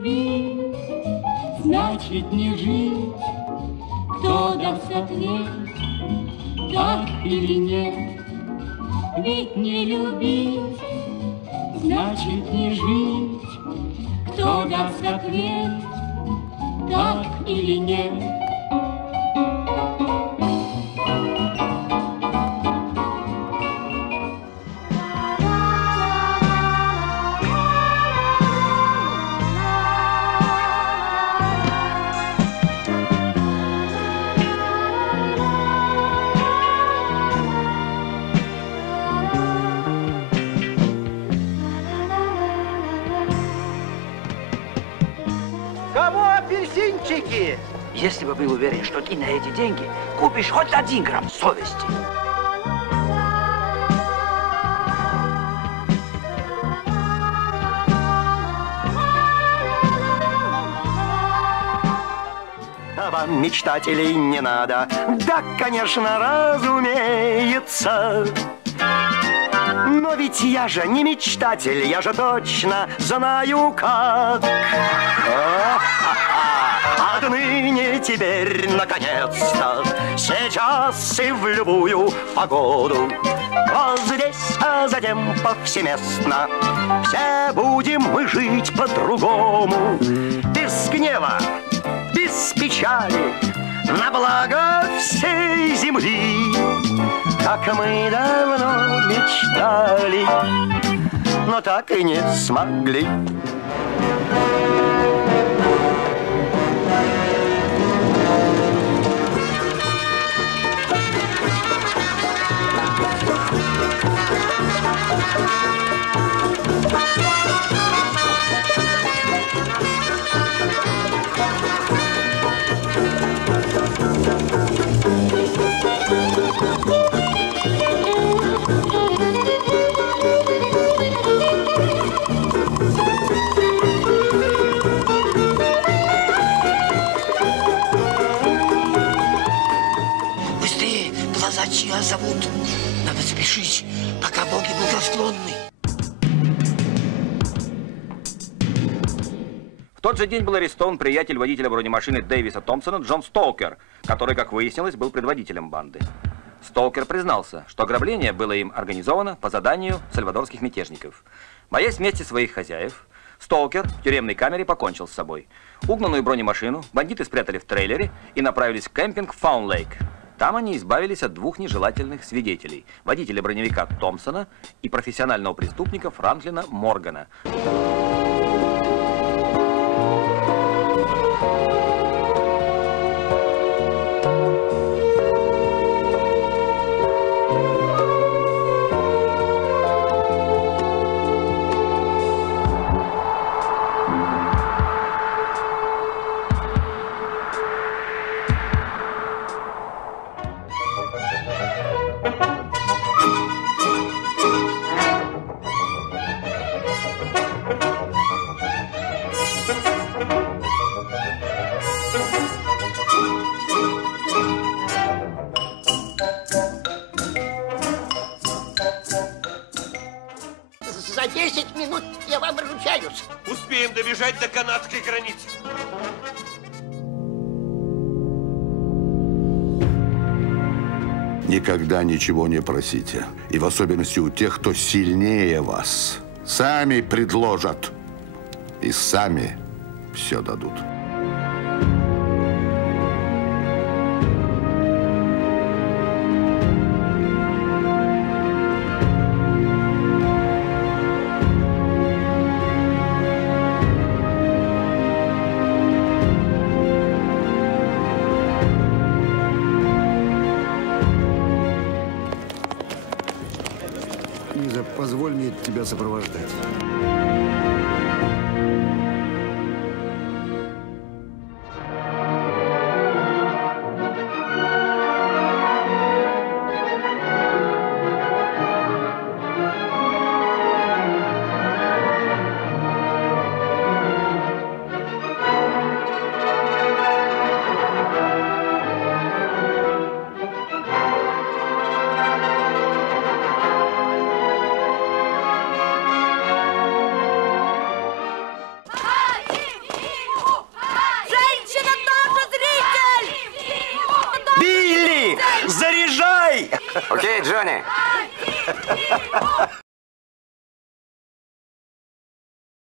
любить, значит не жить. Кто даст ответ, так или нет? Ведь не любить, значит не жить. Кто даст ответ, так или нет? Если бы был уверен, что ты на эти деньги купишь хоть 1 грамм совести. А вам, мечтателей, не надо. Да, конечно, разумеется. Но ведь я же не мечтатель, я же точно знаю как. Отныне теперь, наконец-то, сейчас и в любую погоду, вот здесь, а затем повсеместно, все будем мы жить по-другому. Без гнева, без печали, на благо всей земли, как мы давно мечтали, но так и не смогли. Быстрее, глаза чья зовут. Надо спешить, пока боги благосклонны. В тот же день был арестован приятель водителя бронемашины Дэвиса Томпсона Джон Стоукер, который, как выяснилось, был предводителем банды. Стоукер признался, что ограбление было им организовано по заданию сальвадорских мятежников. Боясь мести своих хозяев, Стоукер в тюремной камере покончил с собой. Угнанную бронемашину бандиты спрятали в трейлере и направились в кемпинг Фаун-Лейк. Там они избавились от 2 нежелательных свидетелей – водителя броневика Томпсона и профессионального преступника Франклина Моргана. За 10 минут я вам ручаюсь. Успеем добежать до канадской границы. Никогда ничего не просите. И в особенности у тех, кто сильнее вас. Сами предложат. И сами все дадут. Лиза, позволь мне тебя сопровождать. Окей, Джонни.